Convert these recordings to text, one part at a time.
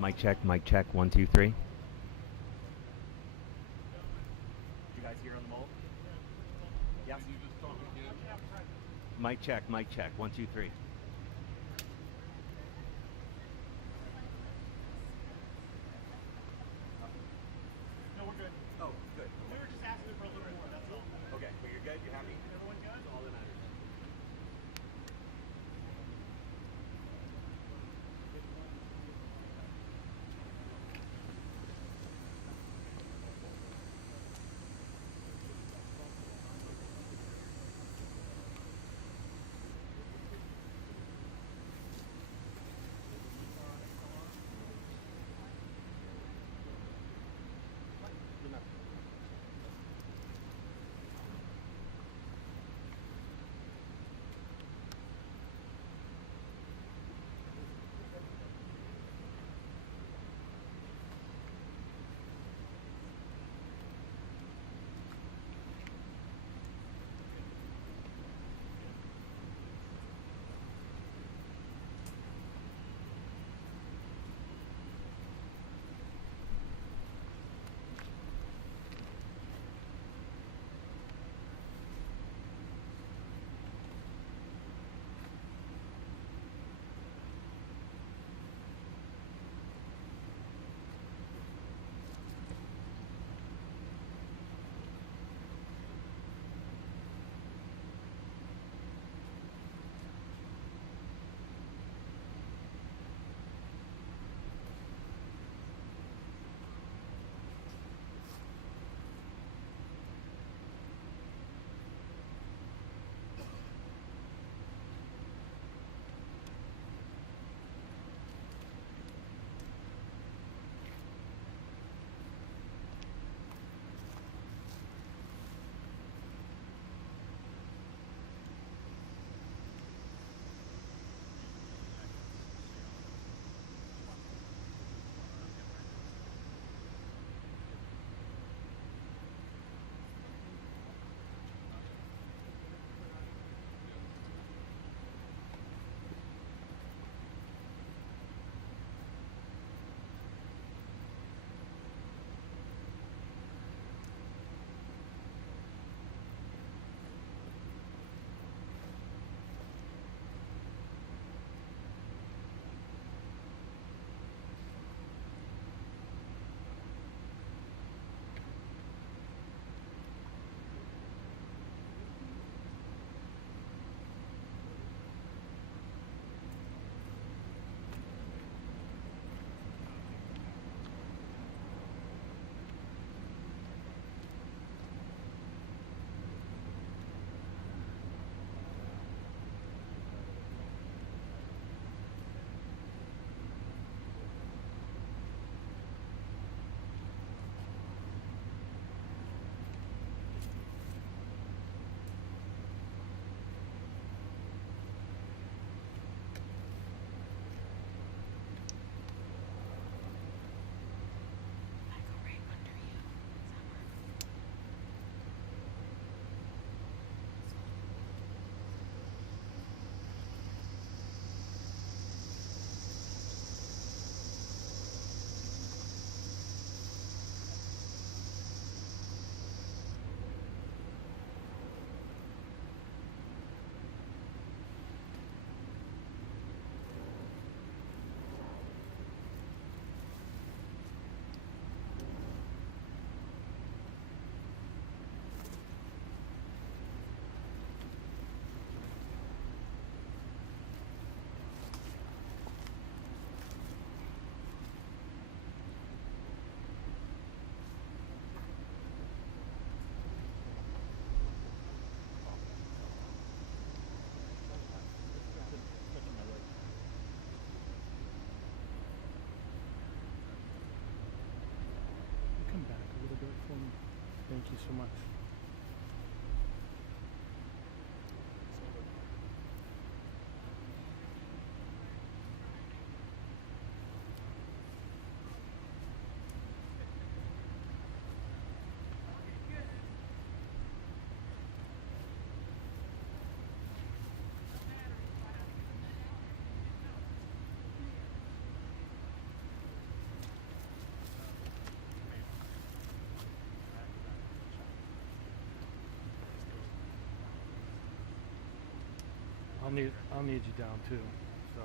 Mic check, 1, 2, 3. Did you guys hear on the mold? Yes. Mic check, 1, 2, 3. No, we're good. Oh, good. We were just asking for a little more, that's all. Okay, but you're good? You happy? Everyone good? That's all that matters. Come back a little bit for me. Thank you so much. I'll need you down too. So.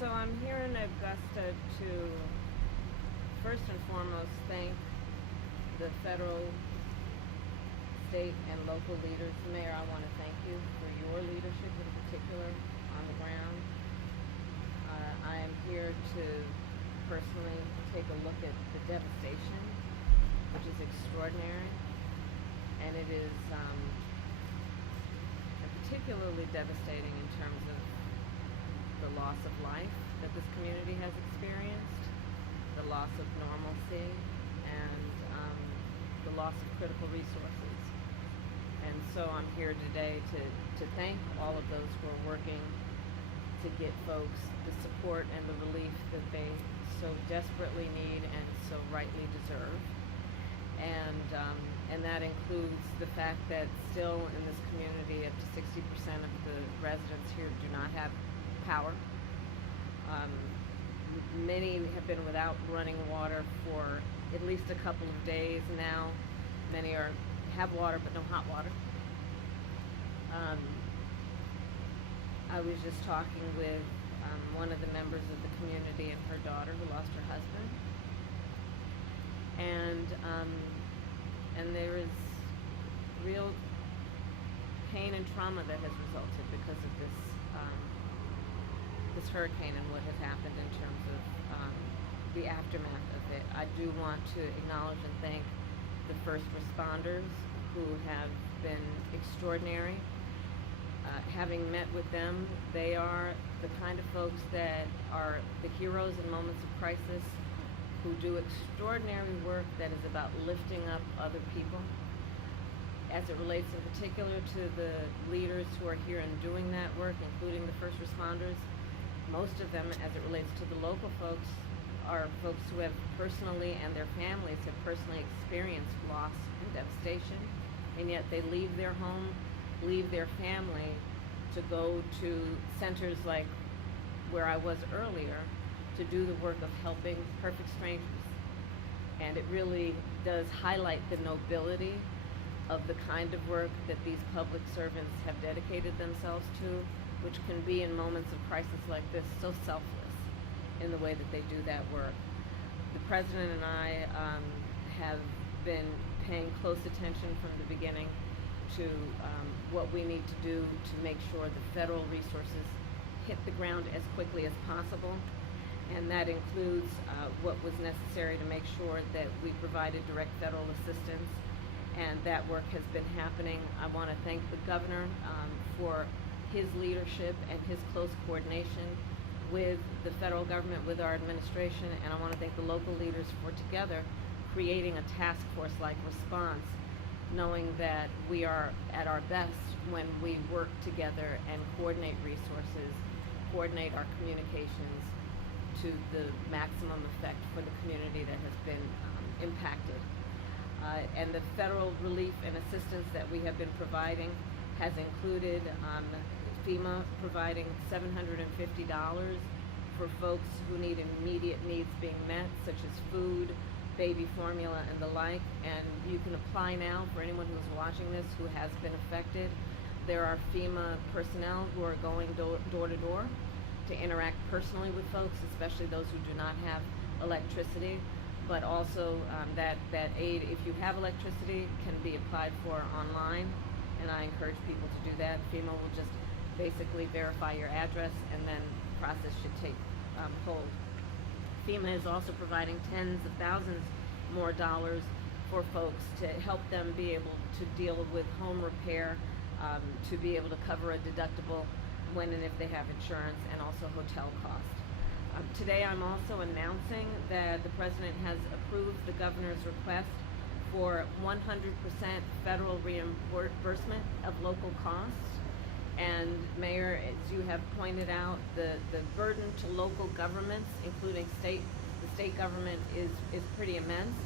So I'm here in Augusta to first and foremost thank the federal, state, and local leaders. Mayor, I want to thank you for your leadership in particular on the ground. I am here to personally take a look at the devastation, which is extraordinary, and it is particularly devastating in terms of the loss of life that this community has experienced, the loss of normalcy, and the loss of critical resources. And so I'm here today to thank all of those who are working to get folks the support and the relief that they so desperately need and so rightly deserve. And that includes the fact that still in this community up to 60% of the residents here do not have power. Many have been without running water for at least a couple of days now. Many have water but no hot water. I was just talking with one of the members of the community and her daughter who lost her husband, and there is real pain and trauma that has resulted because of this hurricane and what has happened in terms of the aftermath of it. I do want to acknowledge and thank the first responders who have been extraordinary. Having met with them, they are the kind of folks that are the heroes in moments of crisis, who do extraordinary work that is about lifting up other people. As it relates in particular to the leaders who are here and doing that work, including the first responders, most of them, as it relates to the local folks, are folks who have personally, and their families have personally experienced loss and devastation, and yet they leave their home, leave their family to go to centers like where I was earlier to do the work of helping perfect strangers. And it really does highlight the nobility of the kind of work that these public servants have dedicated themselves to, which can be in moments of crisis like this so selfless in the way that they do that work. The President and I have been paying close attention from the beginning to what we need to do to make sure the federal resources hit the ground as quickly as possible. And that includes what was necessary to make sure that we provided direct federal assistance, and that work has been happening. I want to thank the governor for his leadership and his close coordination with the federal government, with our administration, and I want to thank the local leaders for together creating a task force-like response, knowing that we are at our best when we work together and coordinate resources, coordinate our communications to the maximum effect for the community that has been impacted. And the federal relief and assistance that we have been providing has included FEMA providing $750 for folks who need immediate needs being met, such as food, baby formula, and the like. And you can apply now for anyone who's watching this who has been affected. There are FEMA personnel who are going door to door to interact personally with folks, especially those who do not have electricity. But also that aid, if you have electricity, can be applied for online, and I encourage people to do that. FEMA will just basically verify your address, and then the process should take hold. FEMA is also providing tens of thousands more dollars for folks to help them be able to deal with home repair, to be able to cover a deductible when and if they have insurance, and also hotel costs. Today I'm also announcing that the President has approved the Governor's request for 100% federal reimbursement of local costs. And Mayor, as you have pointed out, the burden to local governments, including the state government, is pretty immense.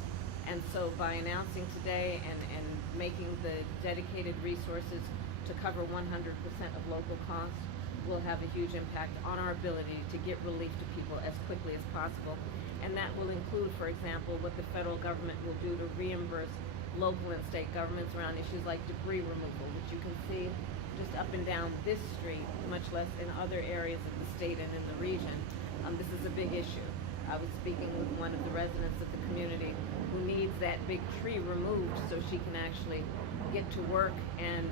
And so by announcing today and making the dedicated resources to cover 100% of local costs, will have a huge impact on our ability to get relief to people as quickly as possible. And that will include, for example, what the federal government will do to reimburse local and state governments around issues like debris removal, which you can see just up and down this street, much less in other areas of the state and in the region. This is a big issue. I was speaking with one of the residents of the community who needs that big tree removed so she can actually get to work and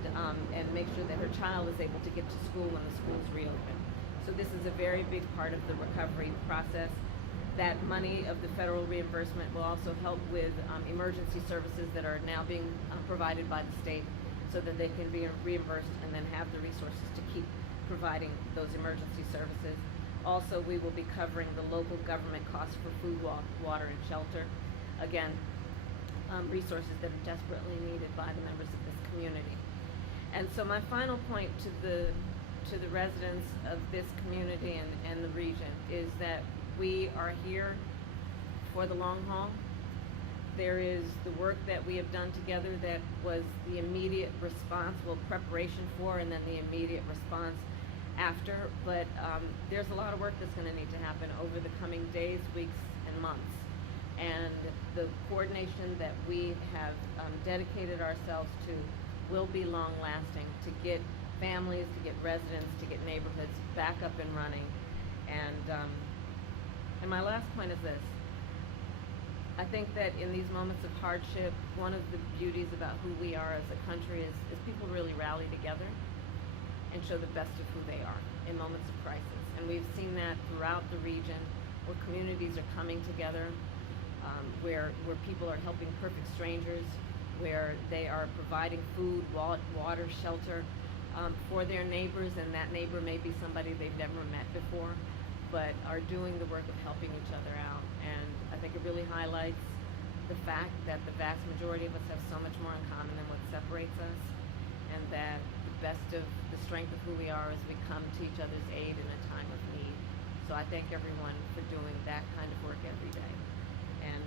make sure that her child is able to get to school when the schools reopen. So this is a very big part of the recovery process. That money of the federal reimbursement will also help with emergency services that are now being provided by the state, so that they can be reimbursed and then have the resources to keep providing those emergency services. Also, we will be covering the local government costs for food, water, and shelter. Again, resources that are desperately needed by the members of this community. And so my final point to the residents of this community and the region is that we are here for the long haul. There is the work that we have done together that was the immediate response, well, preparation for, and then the immediate response after. But there's a lot of work that's going to need to happen over the coming days, weeks, and months. And the coordination that we have dedicated ourselves to will be long-lasting, to get families, to get residents, to get neighborhoods back up and running. And my last point is this. I think that in these moments of hardship, one of the beauties about who we are as a country is people really rally together and show the best of who they are in moments of crisis. And we've seen that throughout the region, where communities are coming together, where people are helping perfect strangers, where they are providing food, water, shelter for their neighbors, and that neighbor may be somebody they've never met before, but are doing the work of helping each other out. And I think it really highlights the fact that the vast majority of us have so much more in common than what separates us, and that the best of the strength of who we are is we come to each other's aid in a time of need. So I thank everyone for doing that kind of work every day. And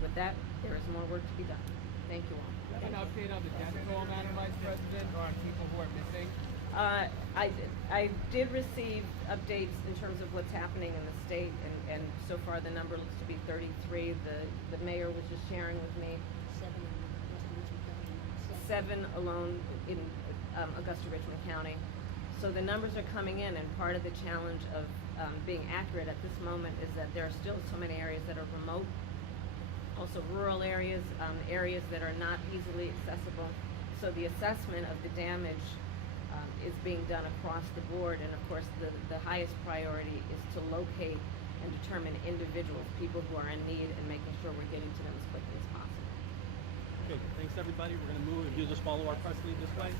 with that, there is more work to be done. Thank you all. Do you have an update on the death toll, Madam Vice President, or on people who are missing? I did receive updates in terms of what's happening in the state, and so far the number looks to be 33. The mayor was just sharing with me 7 alone in Augusta Richmond County. So the numbers are coming in, and part of the challenge of being accurate at this moment is that there are still so many areas that are remote, also rural areas, areas that are not easily accessible So the assessment of the damage is being done across the board, and of course the highest priority is to locate and determine individuals, people who are in need, and making sure we're getting to them as quickly as possible. Okay, thanks everybody. We're going to move. If you just follow our press lead this way.